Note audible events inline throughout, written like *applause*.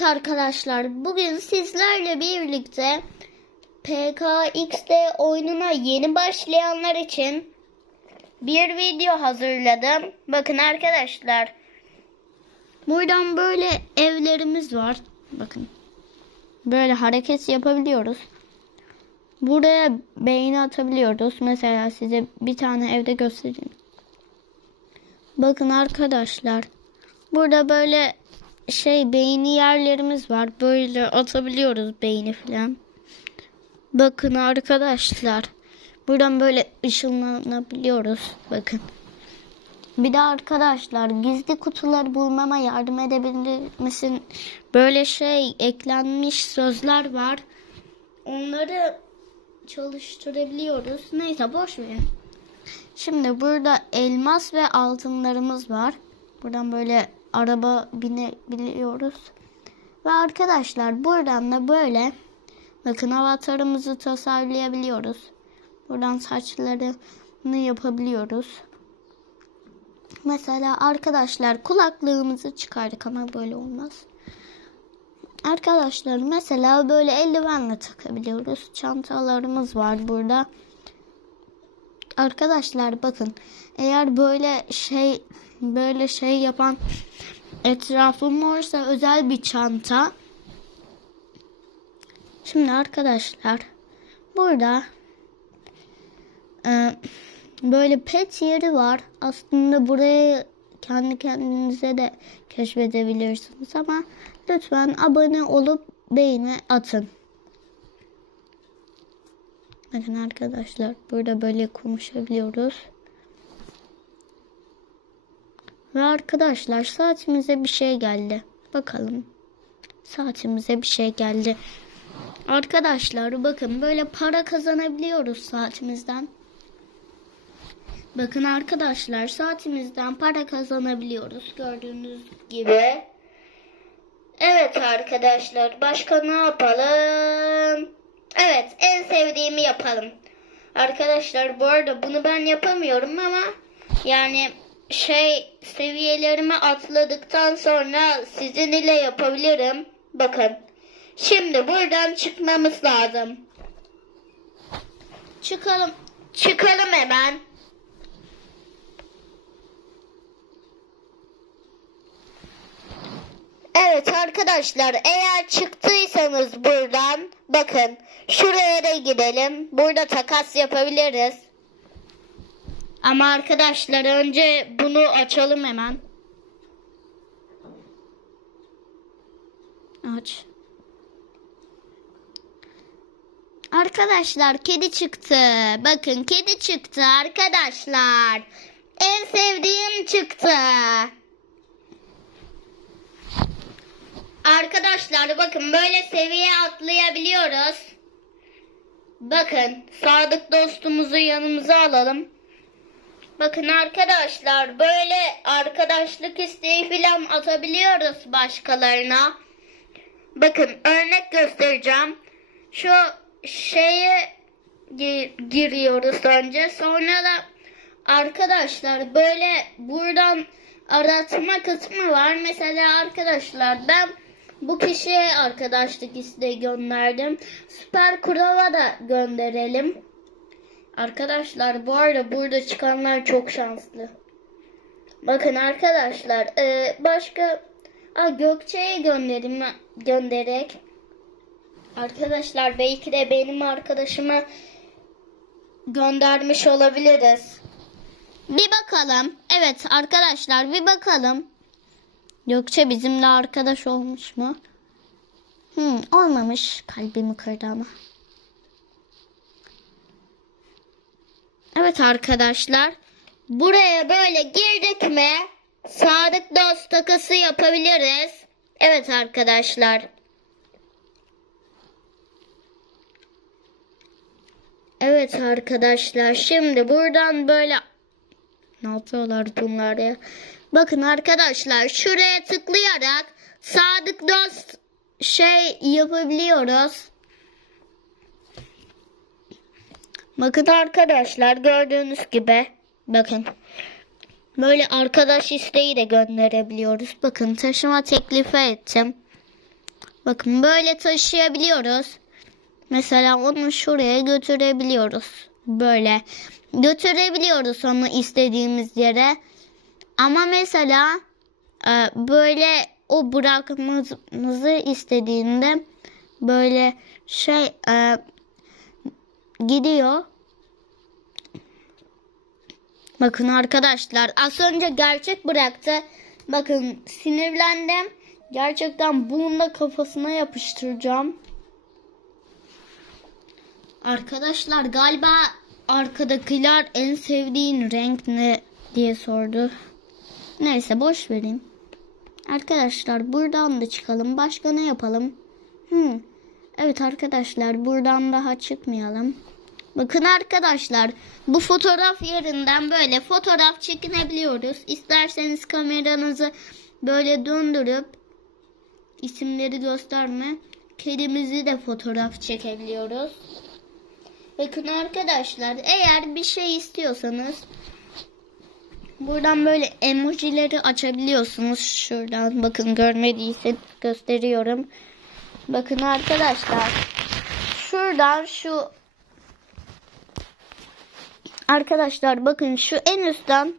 Evet arkadaşlar bugün sizlerle birlikte PKXD oyununa yeni başlayanlar için bir video hazırladım. Bakın arkadaşlar. Buradan böyle evlerimiz var. Bakın. Böyle hareket yapabiliyoruz. Buraya beğeni atabiliyoruz. Mesela size bir tane evde göstereyim. Bakın arkadaşlar. Burada böyle şey beğeni yerlerimiz var. Böyle atabiliyoruz beğeni falan. Bakın arkadaşlar. Buradan böyle ışınlanabiliyoruz. Bakın. Bir de arkadaşlar gizli kutuları bulmama yardım edebilir misin? Böyle şey eklenmiş sözler var. Onları çalıştırabiliyoruz. Neyse boş verin. Şimdi burada elmas ve altınlarımız var. Buradan böyle araba binebiliyoruz. Ve arkadaşlar buradan da böyle bakın avatarımızı tasarlayabiliyoruz. Buradan saçlarını yapabiliyoruz. Mesela arkadaşlar kulaklığımızı çıkardık ama böyle olmaz. Arkadaşlar mesela böyle eldivenle takabiliyoruz. Çantalarımız var burada. Arkadaşlar bakın eğer böyle şey böyle şey yapan etrafım varsa özel bir çanta. Şimdi arkadaşlar burada e, böyle pet yeri var. Aslında burayı kendi kendinize de keşfedebilirsiniz ama lütfen abone olup beğeni atın. Bakın arkadaşlar burada böyle konuşabiliyoruz. Ve arkadaşlar saatimize bir şey geldi. Bakalım. Saatimize bir şey geldi. Arkadaşlar bakın böyle para kazanabiliyoruz saatimizden. Bakın arkadaşlar saatimizden para kazanabiliyoruz gördüğünüz gibi. Evet arkadaşlar başka ne yapalım? Evet en sevdiğimi yapalım. Arkadaşlar bu arada bunu ben yapamıyorum ama yani şey seviyelerimi atladıktan sonra sizin ile yapabilirim. Bakın. Şimdi buradan çıkmamız lazım. Çıkalım. Çıkalım hemen. Evet arkadaşlar eğer çıktıysanız buradan bakın şuraya da gidelim. Burada takas yapabiliriz. Ama arkadaşlar önce bunu açalım hemen. Aç. Arkadaşlar kedi çıktı. Bakın kedi çıktı arkadaşlar. En sevdiğim çıktı. Arkadaşlar bakın böyle seviye atlayabiliyoruz. Bakın sadık dostumuzu yanımıza alalım. Bakın arkadaşlar böyle arkadaşlık isteği falan atabiliyoruz başkalarına. Bakın örnek göstereceğim. Şu şeye gi- giriyoruz önce. Sonra da arkadaşlar böyle buradan aratma kısmı var. Mesela arkadaşlar ben bu kişiye arkadaşlık isteği gönderdim. Süper Kural'a da gönderelim. Arkadaşlar bu arada burada çıkanlar çok şanslı. Bakın arkadaşlar e, başka Aa, Gökçe'ye gönderim göndererek arkadaşlar belki de benim arkadaşıma göndermiş olabiliriz. Bir bakalım. Evet arkadaşlar bir bakalım. Gökçe bizimle arkadaş olmuş mu? Hmm, olmamış. Kalbimi kırdı ama. Evet arkadaşlar. Buraya böyle girdik mi sadık dost takası yapabiliriz. Evet arkadaşlar. Evet arkadaşlar. Şimdi buradan böyle ne yapıyorlar bunlar ya? Bakın arkadaşlar şuraya tıklayarak sadık dost şey yapabiliyoruz. Bakın arkadaşlar gördüğünüz gibi bakın böyle arkadaş isteği de gönderebiliyoruz. Bakın taşıma teklifi ettim. Bakın böyle taşıyabiliyoruz. Mesela onu şuraya götürebiliyoruz. Böyle götürebiliyoruz onu istediğimiz yere. Ama mesela e, böyle o bırakmamızı istediğinde böyle şey e, gidiyor. Bakın arkadaşlar az önce gerçek bıraktı. Bakın sinirlendim. Gerçekten bunun da kafasına yapıştıracağım. Arkadaşlar galiba arkadakiler en sevdiğin renk ne diye sordu. Neyse boş vereyim. Arkadaşlar buradan da çıkalım. Başka ne yapalım? Hmm. Evet arkadaşlar buradan daha çıkmayalım. Bakın arkadaşlar bu fotoğraf yerinden böyle fotoğraf çekinebiliyoruz. İsterseniz kameranızı böyle döndürüp isimleri gösterme. Kedimizi de fotoğraf çekebiliyoruz. Bakın arkadaşlar eğer bir şey istiyorsanız buradan böyle emojileri açabiliyorsunuz. Şuradan bakın görmediyseniz gösteriyorum. Bakın arkadaşlar şuradan şu arkadaşlar bakın şu en üstten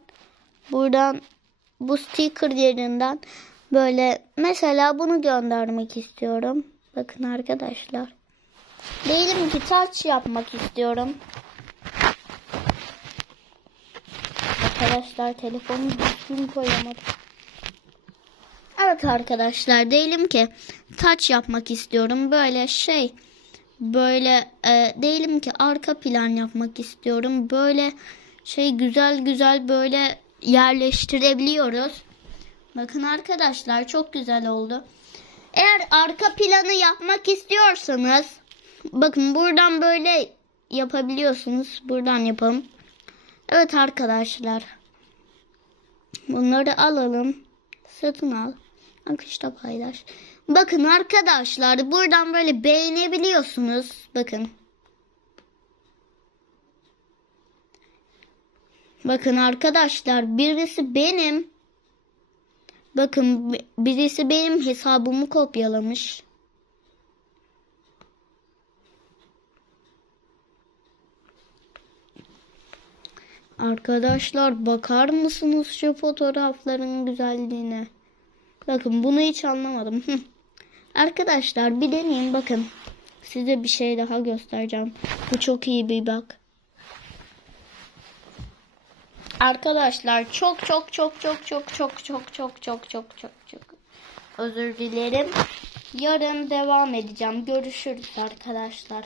buradan bu sticker yerinden böyle mesela bunu göndermek istiyorum. Bakın arkadaşlar. Diyelim ki touch yapmak istiyorum. Arkadaşlar telefonu düzgün koyamadım. Evet arkadaşlar diyelim ki touch yapmak istiyorum. Böyle şey böyle e, diyelim ki arka plan yapmak istiyorum. Böyle şey güzel güzel böyle yerleştirebiliyoruz. Bakın arkadaşlar çok güzel oldu. Eğer arka planı yapmak istiyorsanız bakın buradan böyle yapabiliyorsunuz. Buradan yapalım. Evet arkadaşlar. Bunları alalım. Satın al. Akışta paylaş. Bakın arkadaşlar buradan böyle beğenebiliyorsunuz. Bakın. Bakın arkadaşlar birisi benim. Bakın birisi benim hesabımı kopyalamış. Arkadaşlar bakar mısınız şu fotoğrafların güzelliğine? Bakın bunu hiç anlamadım. *laughs* Arkadaşlar bir deneyin bakın. Size bir şey daha göstereceğim. Bu çok iyi bir bak. Arkadaşlar çok çok çok çok çok çok çok çok çok çok çok çok özür dilerim. Yarın devam edeceğim. Görüşürüz arkadaşlar.